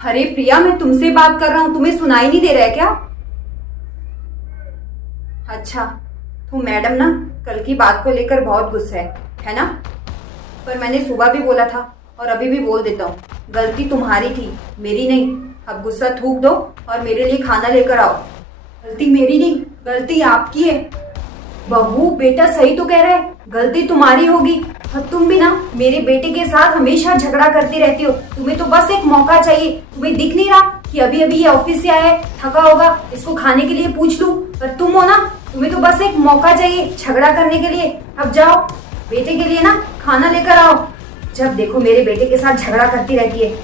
अरे प्रिया, मैं तुमसे बात कर रहा हूँ, तुम्हें सुनाई नहीं दे रहा है क्या? अच्छा, तो मैडम ना कल की बात को लेकर बहुत गुस्सा है ना? पर मैंने सुबह भी बोला था और अभी भी बोल देता हूँ, गलती तुम्हारी थी, मेरी नहीं। अब गुस्सा थूक दो और मेरे लिए खाना लेकर आओ। गलती मेरी नहीं, गलती आपकी है। बहू, बेटा सही तो कह रहा है, गलती तुम्हारी होगी। और तुम भी ना मेरे बेटे के साथ हमेशा झगड़ा करती रहती हो। तुम्हें तो बस एक मौका चाहिए। तुम्हें दिख नहीं रहा कि अभी अभी ये ऑफिस से आया है, थका होगा, इसको खाने के लिए पूछ लूं? पर तुम हो ना, तुम्हें तो बस एक मौका चाहिए झगड़ा करने के लिए। अब जाओ, बेटे के लिए ना खाना लेकर आओ। जब देखो मेरे बेटे के साथ झगड़ा करती रहती है।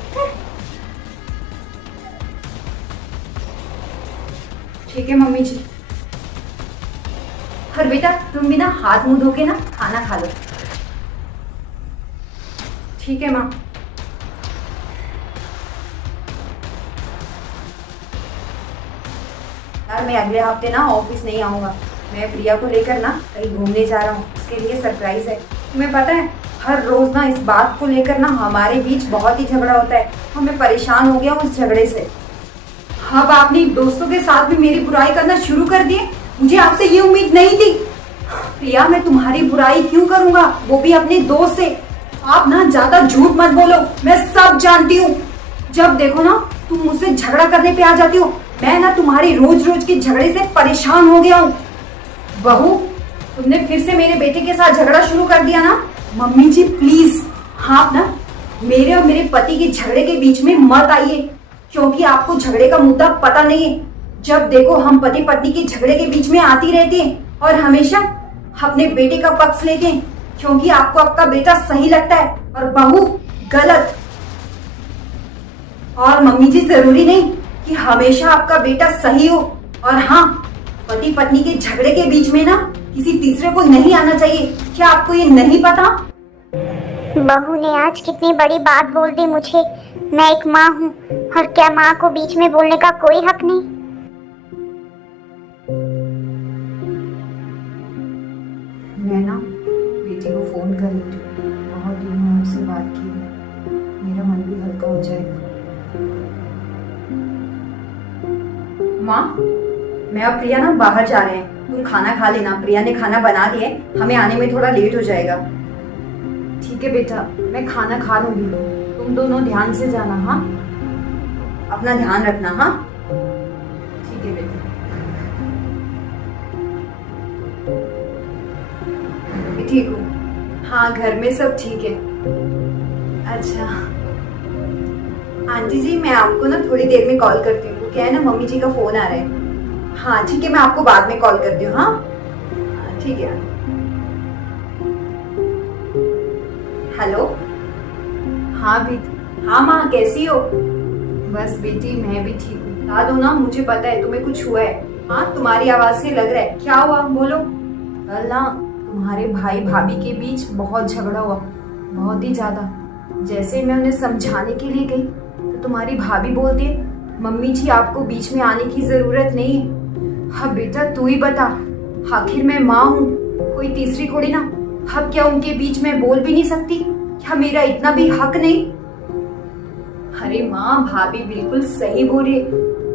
ठीक है मम्मी जी। और बेटा, तुम भी ना हाथ मुंह धो के ना खाना खा लो। ठीक है माँ। यार, मैं अगले हफ्ते ना ऑफिस नहीं आऊंगा। मैं प्रिया को लेकर ना कहीं घूमने जा रहा हूँ, उसके लिए सरप्राइज है। तुम्हें पता है, हर रोज ना इस बात को लेकर ना हमारे बीच बहुत ही झगड़ा होता है। मैं परेशान हो गया हूँ उस झगड़े से। अब आपने दोस्तों के साथ भी मेरी बुराई करना शुरू कर दिए। मुझे आपसे ये उम्मीद नहीं थी। प्रिया, मैं तुम्हारी बुराई क्यों करूंगा, वो भी अपने दोस्त से। आप ना ज्यादा झूठ मत बोलो, मैं सब जानती हूँ। जब देखो ना तुम मुझसे झगड़ा करने पे आ जाती हो। मैं ना तुम्हारी रोज रोज के झगड़े से परेशान हो गया हूँ। बहू, तुमने फिर से मेरे बेटे के साथ झगड़ा शुरू कर दिया ना। मम्मी जी प्लीज, आप ना मेरे और मेरे पति के झगड़े के बीच में मत आइए, क्योंकि आपको झगड़े का मुद्दा पता नहीं है। जब देखो हम पति पत्नी के झगड़े के बीच में आती रहती हैं और हमेशा अपने बेटे का पक्ष लेते हैं, क्योंकि आपको आपका बेटा सही लगता है और बहू गलत। और मम्मी जी, जरूरी नहीं कि हमेशा आपका बेटा सही हो। और हाँ, पति पत्नी के झगड़े के बीच में ना किसी तीसरे को नहीं आना चाहिए। क्या आपको ये नहीं पता? बहू ने आज कितनी बड़ी बात बोल दी मुझे। मैं एक माँ हूँ और क्या माँ को बीच में बोलने का कोई हक नहीं? मैं ना बेटी को फोन कर लेती हूँ, बहुत दिन में उससे बात की है, मेरा मन भी हल्का हो जाएगा। माँ, मैं और प्रिया ना बाहर जा रहे हैं, तुम खाना खा लेना। प्रिया ने खाना बना दिया है, हमें आने में थोड़ा लेट हो जाएगा। ठीक है बेटा, मैं खाना खा लूंगी, तुम दोनों ध्यान से जाना। हाँ, अपना ध्यान रखना। हाँ, ठीक है बेटा। ठीक हूँ। हाँ, घर में सब ठीक है। अच्छा आंटी जी, मैं आपको ना थोड़ी देर में कॉल करती हूँ। क्या है ना, मम्मी जी का फोन आ रहा है। हाँ ठीक है, मैं आपको बाद में कॉल करती हूँ। हाँ ठीक है। हेलो। हाँ बेटी। हाँ माँ, कैसी हो? बस बेटी, मैं भी ठीक हूँ। बता दो ना, मुझे पता है तुम्हें कुछ हुआ है। हाँ, तुम्हारी आवाज से लग रहा है। क्या हुआ, बोलो। कल ना तुम्हारे भाई भाभी के बीच बहुत झगड़ा हुआ, बहुत ही ज्यादा। जैसे मैं उन्हें समझाने के लिए गई तो तुम्हारी भाभी बोलती है, मम्मी जी आपको बीच में आने की जरूरत नहीं है। हाँ बेटा, तू ही बता, आखिर मैं माँ हूँ, कोई तीसरी कोड़ी ना। अब क्या उनके बीच में बोल भी नहीं सकती? क्या मेरा इतना भी हक नहीं? अरे माँ, भाभी बिल्कुल सही बोल रही है।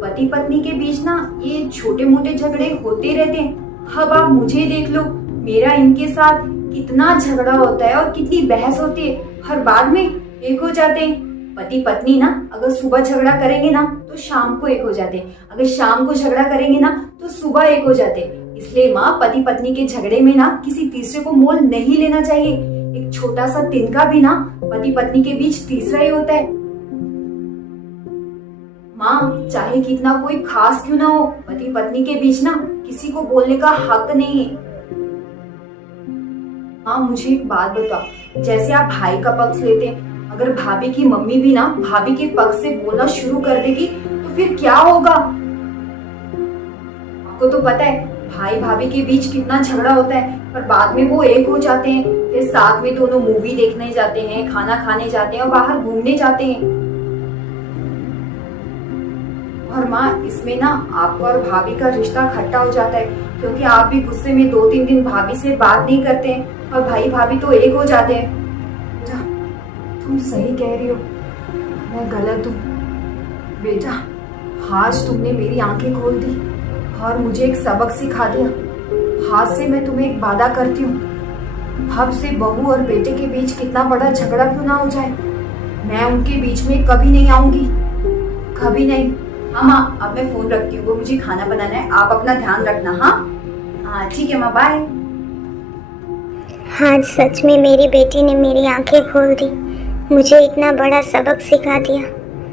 पति पत्नी के बीच ना ये छोटे मोटे झगड़े होते रहते हैं। अब आप मुझे देख लो, मेरा इनके साथ कितना झगड़ा होता है और कितनी बहस होती है। हर बाद में एक हो जाते हैं। पति पत्नी ना अगर सुबह झगड़ा करेंगे ना तो शाम को एक हो जाते हैं, अगर शाम को झगड़ा करेंगे ना तो सुबह एक हो जाते हैं। इसलिए माँ, पति पत्नी के झगड़े में ना किसी तीसरे को मोल नहीं लेना चाहिए। एक छोटा सा तिनका भी ना पति पत्नी के बीच तीसरा ही होता है। माँ, चाहे कितना कोई खास क्यों ना हो, पति पत्नी के बीच ना किसी को बोलने का हक नहीं है। हाँ, मुझे एक बात बताओ, जैसे आप भाई का पक्ष लेते हैं, अगर भाभी की मम्मी भी ना भाभी के पक्ष से बोलना शुरू कर देगी तो फिर क्या होगा? आपको तो पता है भाई भाभी के बीच कितना झगड़ा होता है, पर बाद में वो एक हो जाते हैं। फिर साथ में दोनों मूवी देखने जाते हैं, खाना खाने जाते हैं और बाहर घूमने जाते हैं। और माँ, इसमें ना आपका और भाभी का रिश्ता खट्टा हो जाता है, क्योंकि आप भी गुस्से में 2-3 दिन भाभी से बात नहीं करते हैं और भाई भाभी तो एक हो जाते हैं। तुम सही कह रही हो, मैं गलत हूँ। बेटा, आज तुमने मेरी आंखें खोल दी और मुझे एक सबक सिखा दिया। आज से मैं तुम्हें एक वादा करती हूँ, अब से बहू और बेटे के बीच कितना बड़ा झगड़ा क्यों ना हो जाए, मैं उनके बीच में कभी नहीं आऊंगी, कभी नहीं। हाँ माँ, अब मैं फोन रखती हूँ, वो मुझे खाना बनाना है, आप अपना ध्यान रखना। हाँ हाँ ठीक है माँ, बाय। आज सच में मेरी बेटी ने मेरी आंखें खोल दी, मुझे इतना बड़ा सबक सिखा दिया।